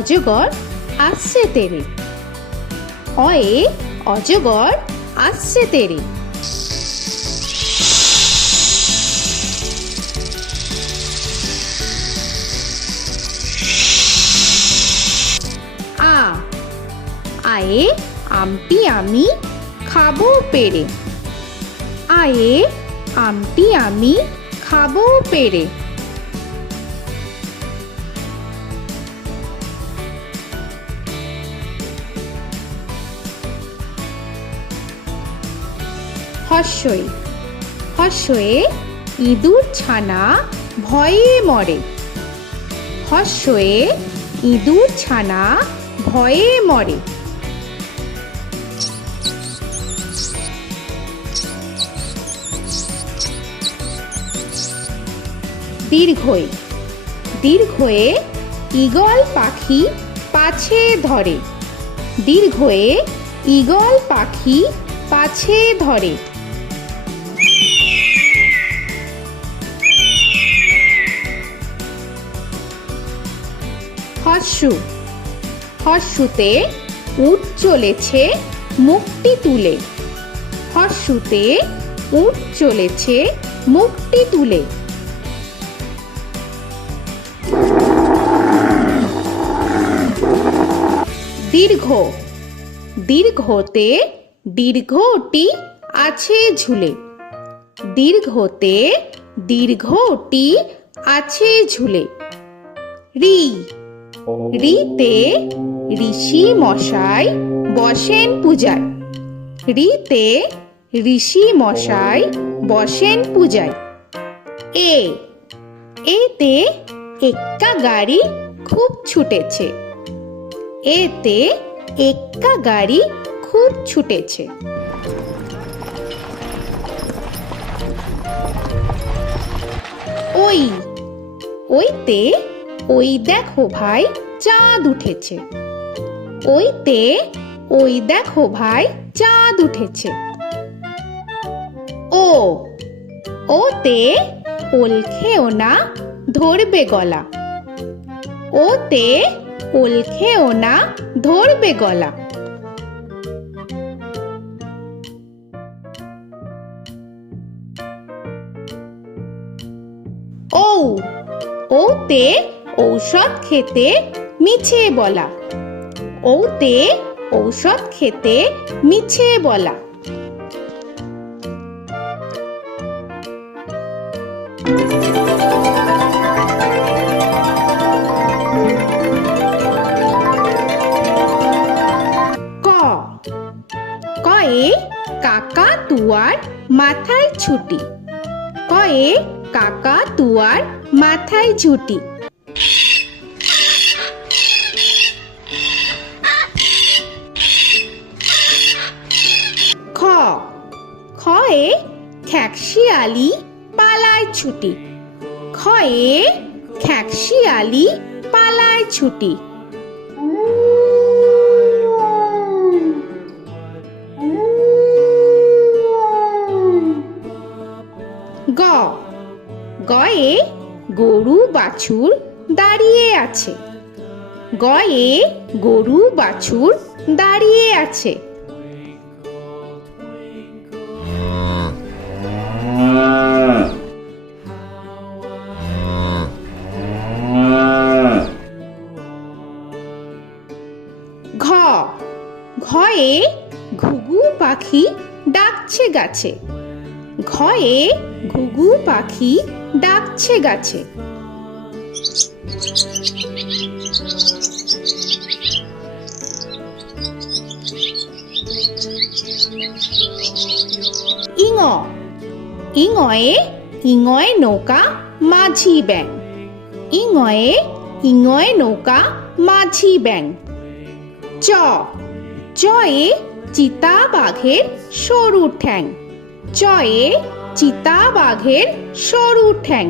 অজগর আসছে তেরে। অয়ে অজগর আসছে তেরে। আ আয়ে আমটি আমি খাবো পেরে। আয়ে আমটি আমি খাবো পেরে। হর্ষই হর্ষয়ে ইঁদুর ছানা ভয়ে মরে। হর্ষয়ে ইঁদুর ছানা ভয়ে মরে। দীর্ঘই দীর্ঘয়ে ঈগল পাখি পাছে ধরে। দীর্ঘয়ে ঈগল পাখি পাছে ধরে। হর্ষু হর্ষুতে উট চলেছে মুখটি তুলে। হর্ষুতে উট চলেছে মুখটি তুলে। দীর্ঘ দীর্ঘতে দীর্ঘটি আছে ঝুলে। দীর্ঘতে দীর্ঘটি আছে ঝুলে। রি রিতে ঋষি মশাই বসেন পূজায়। রিতে ঋষি মশাই বসেন পূজায়। এ এতে এক্কা গাড়ি খুব ছুটেছে। এতে এক্কা গাড়ি খুব ছুটেছে। ওই ওইতে ওই দেখো ভাই চাঁদ উঠেছে। ওইতে ওই দেখো ভাই চাঁদ উঠেছে। ও ওতে ওল খেও না ধরবে গলা। ওতে ওল খেও না ধরবে গলা। ঔ ওতে ঔষধ খেতে মিছে বলা। ওতে ঔষধ খেতে মিছে বলা। ক কয়ে কাকা তুয়ার মাথায় ছুটি। কয়ে কাকা তুয়ার মাথায় ঝুটি। খ খয়ে খ্যাকশিয়ালি পালায় ছুটি। খয়ে খ্যাকশিয়ালি পালায় ছুটি। গ গয়ে গরু বাছুর দাঁড়িয়ে আছে। গয়ে গরু বাছুর দাঁড়িয়ে আছে। ঘ ঘয়ে ঘুঘু পাখি ডাকছে গাছে। ঘয়ে ঘুঘু পাখি ডাকছে গাছে। ইঙ ইঙয়ে ইঙয়ে নৌকা মাঝি ব্যাং। ইঙয়ে ইঙয়ে নৌকা মাঝি ব্যাং। চ চয়ে চিতা বাঘের সরু ঠ্যাং। চয়ে চিতা বাঘের সরু ঠ্যাং।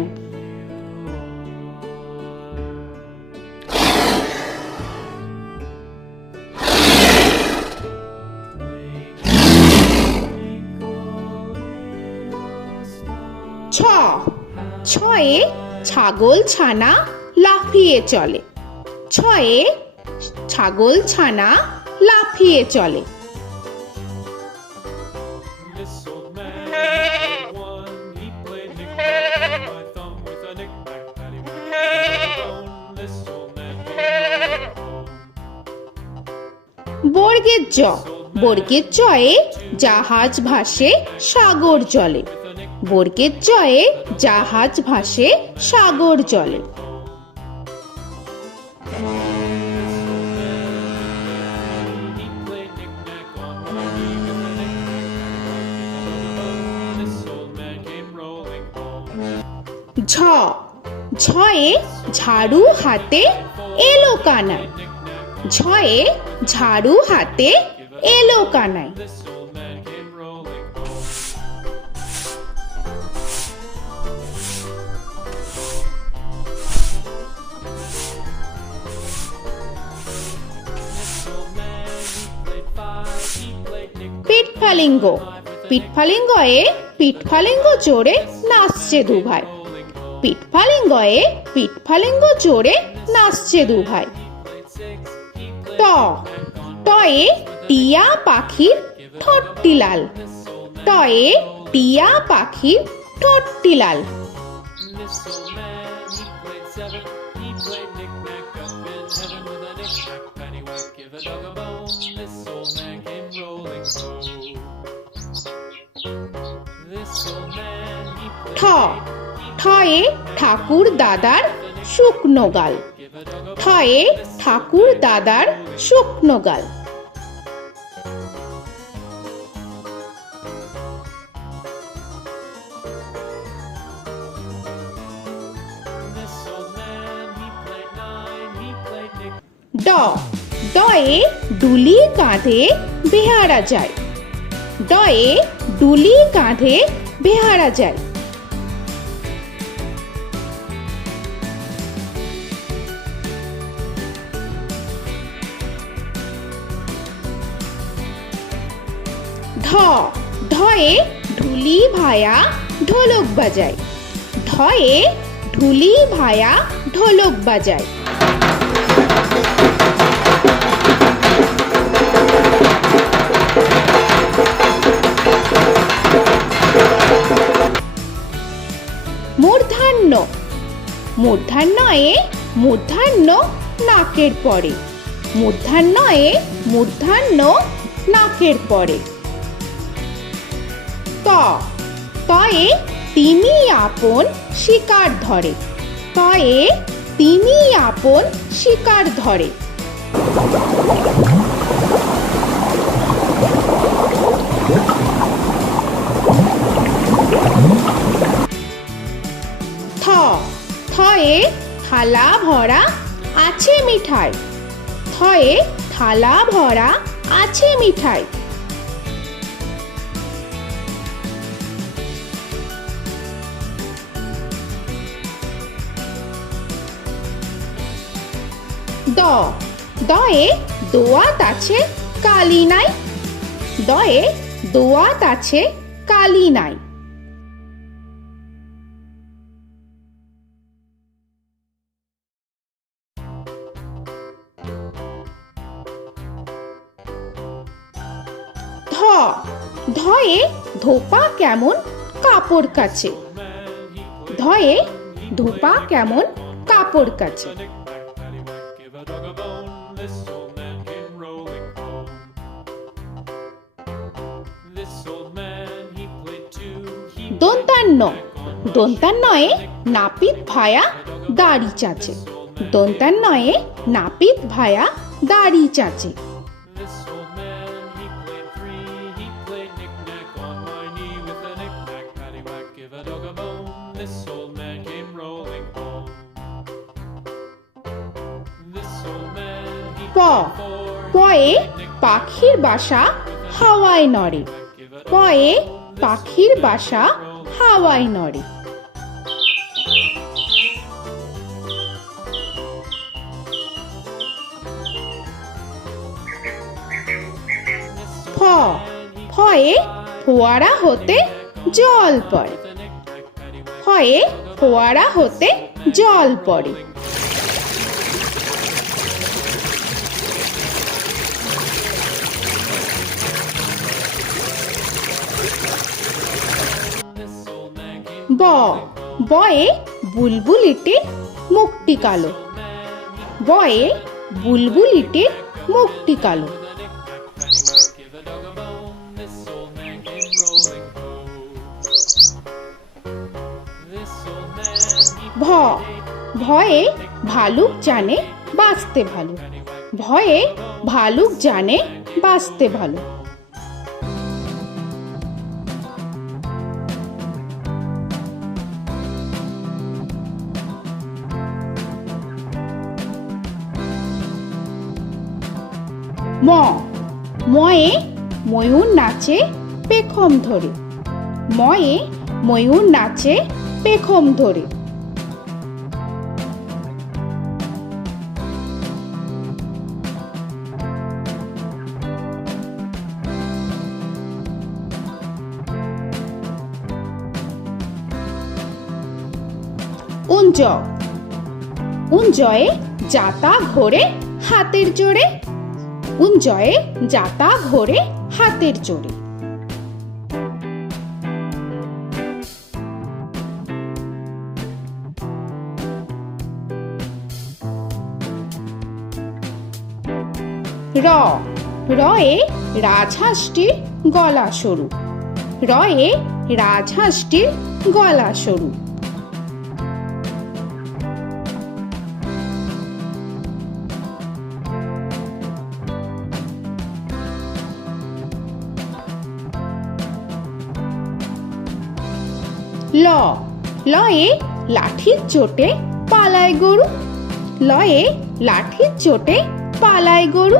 ছ ছয়ে ছাগল ছানা লাফিয়ে চলে। ছয়ে ছাগল ছানা লাফিয়ে চলে। This old man had one. He played knick-knack on my thumb with a knick-knack, paddywhack, bone. This old man came home. বর্গের জ, বর্গের জয়ে জাহাজ ভাসে সাগর জলে। বর্গের জয়ে জাহাজ ভাসে সাগর জলে। He played knick-knack on my knee with a knick-knack, this old man came rolling home. ঝ, ঝয়ে ঝাড়ু হাতে এলো কানাই। ঝয়ে ঝাড়ু হাতে এলো Kanai. This old man came rolling home. This old man, he played five. He played knick-knack. পিঠফালিঙ্গ, পিঠফালিঙ্গয়ে পিঠফালিঙ্গ জোরে নাচছে দুভাই। পিঠফালিঙ্গয়ে পিঠফালিঙ্গ জোরে নাচছে দুভাই। ট, টয়ে টিয়া পাখির ঠোঁটটি লাল। টয়ে টিয়া পাখির ঠোঁটটি লাল। This old man, he played seven. He played knick-knack up in heaven with a knick-knack, paddywhack, give a dog a bone. This old man came rolling home. This old man, he ঠ, played ঠয়ে ঠাকুর দাদার শুকনো গাল। give a dog a ঠয়ে ঠাকুর দাদার শুকনো গাল। This old man, he played nine. He played knick. ড, ডয়ে ডুলি কাঁধে বেহারা যায়। ডয়ে ডুলি কাঁধে বেহারা যায়। ঢ, ঢয়ে ঢুলি ভায়া ঢোলক বাজায়। ঢয়ে ঢুলি ভায়া ঢোলক বাজায়। মূর্ধন্য, মূর্ধন্যয়ে মূর্ধন্য নাকের পরে। মূর্ধন্যয়ে মূর্ধন্য নাকের পরে। ত, তয়ে তিনি আপন শিকার ধরে। তয়ে তিনি আপন শিকার ধরে। থ, থয়ে থালা ভরা আছে মিঠাই। থয়ে থালা ভরা আছে মিঠাই। দ, দয়ে দোয়াত আছে কালি নাই। দয়ে দোয়াত আছে কালি নাই। ধ, ধয়ে ধোপা কেমন কাপড় কাচে। ধয়ে ধোপা কেমন কাপড় কাচে। Knick-knack, paddywhack, give a dog a bone. This old man came rolling home. This old man, he played two. He দন্তান্ন, দন্তান্নয়ে নাপিত ভায়া দাড়ি চাচে। দন্তান্নয়ে নাপিত ভায়া দাড়ি চাচে। This old man, he played three. He played knick-knack on my knee with a knick-knack, paddywhack, give a dog a bone. This old man came rolling home. This old man, he প, played four. পয়ে পাখির বাসা হাওয়ায় নড়ে। পয়ে পাখির বাসা হাওয়ায় নড়ে। ফ, ফয়ে ফোয়ারা হতে জল পড়ে। ফয়ে ফোয়ারা হতে জল পড়ে। ব বয়ে বুলবুলিটির মুখটি কালো। বয়ে বুলবুলিটির মুখটি কালো। Give a dog a bone, this old man came rolling home. This old man, he ভ ভয়ে ভালুক জানে বাঁচতে ভালো। ভয়ে ভালুক জানে বাঁচতে ভালো। ম ময়ে ময়ূর নাচে পেখম ধরে। ময়ে ময়ূর নাচে পেখম ধরে। উঞ্জ উঞ্জয়ে যাতা ঘোরে হাতের জোরে। উঞ্জয়ে যাতা ঘোরে হাতের জোরে। র রয়ে রাজহাঁসটির গলা সরু। রয়ে রাজহাঁসটির গলা সরু। ল লয়ে লাঠির চোটে পালায় গরু। লয়ে লাঠির চোটে পালায় গরু।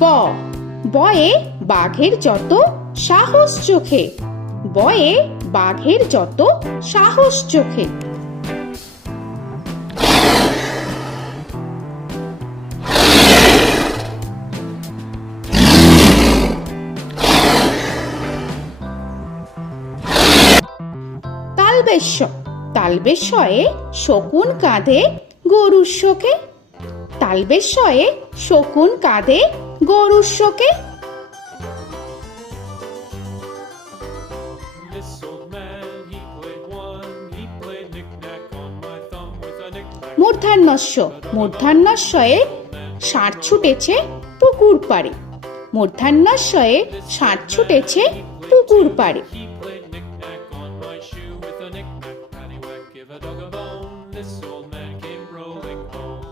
ব বয়ে বাঘের যত সাহস চোখে। বয়ে বাঘের যত সাহস চোখে। তালবেশ্য তালবেশ্যয়ে শকুন কাঁধে গরুর শোকে। তালবেশ্যয়ে শকুন কাঁধে গরুর শোকে। This old man, he played one, he played knick-knack on my thumb with a knick-knack. মূর্ধন্যস্য মূর্ধন্যস্বয়ে ষাঁড় ছুটেছে পুকুর পাড়ে। মূর্ধন্যস্বয়ে ষাঁড় ছুটেছে পুকুর পাড়ে। He played knick-knack on my shoe with a knick-knack, paddywhack, give a dog a bone. This old man came rolling home.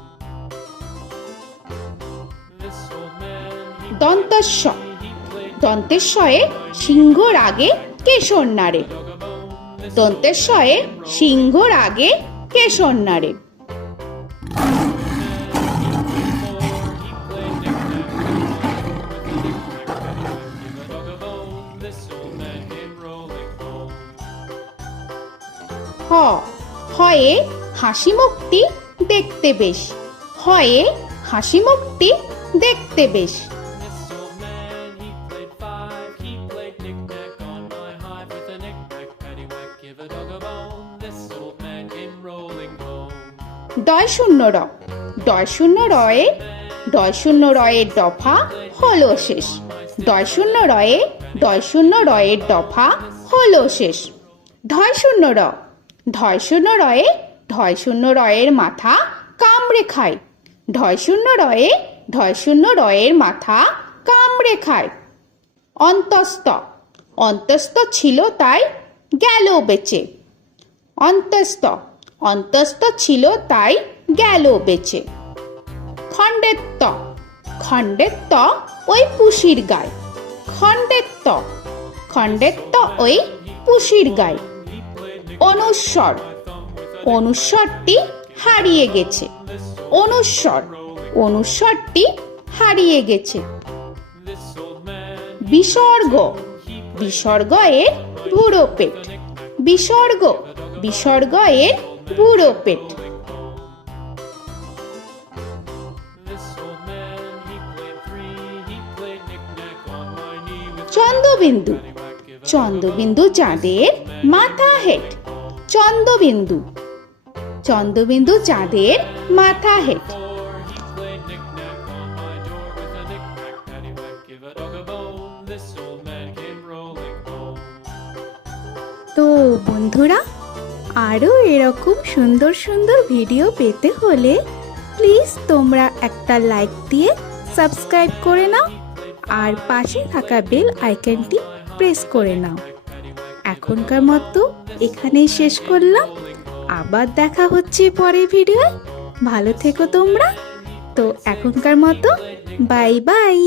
This old man, he দন্তস্ব played দন্তেশ্বয়ে সিংহর আগে কেশর নাড়ে। dog a bone. This দন্তেশ্বয়ে সিংহর আগে কেশর নাড়ে। he played knick-knack on my with a knick-knack, paddywhack, give a dog a bone. This old man came rolling home. হ হয়ে হাসি মুখটি দেখতে বেশ। হয়ে হাসি মুখটি দেখতে বেশ। This old man, he played five, he played knick-knack on my hive with a knick-knack, paddywhack, give a dog a bone. This old man came rolling home. ডয় শূন্য র ডয় শূন্য রয়ে ডয় শূন্য রয়ের দফা হলো শেষ। ডয় শূন্য রয়ে ডয় শূন্য রয়ের দফা হলো শেষ। ঢয় শূন্য র ঢয় শূন্য রয়ে ঢয় শূন্য রয়ের মাথা কামড়ে খায়। ঢয় শূন্য রয়ে ঢয় শূন্য রয়ের মাথা কামড়ে খায়। অন্তস্থ অন্তস্থ ছিল তাই গেল বেঁচে। অন্তস্থ অন্তস্থ ছিল তাই গেল বেঁচে। খণ্ডেত্ব খণ্ডেত্ব ওই পুষির গায়। খণ্ডেত্ব খণ্ডেত্ব ওই পুষির গায়। অনুস্বর অনুস্বরটি হারিয়ে গেছে। অনুস্বর অনুস্বরটি হারিয়ে গেছে। This old man, বিসর্গ বিসর্গ এর বুড়ো পেট। বিসর্গ বিসর্গ এর বুড়ো পেট। this old man, he played three, he played knick-knack on my knee with Chandrabindu paddywhack, give a Chandrabindu চাঁদের মাথা হেট। চন্দ্রবিন্দু চন্দ্রবিন্দু চাঁদের মাথা হেট। তো বন্ধুরা, আরও এরকম সুন্দর সুন্দর ভিডিও পেতে হলে প্লিজ তোমরা একটা লাইক দিয়ে সাবস্ক্রাইব করে নাও আর পাশে থাকা বেল আইকনটি প্রেস করে নাও। এখনকার মতো এখানেই শেষ করলাম, আবার দেখা হচ্ছে পরের ভিডিও। ভালো থেকো তোমরা। তো এখনকার মতো বাই বাই।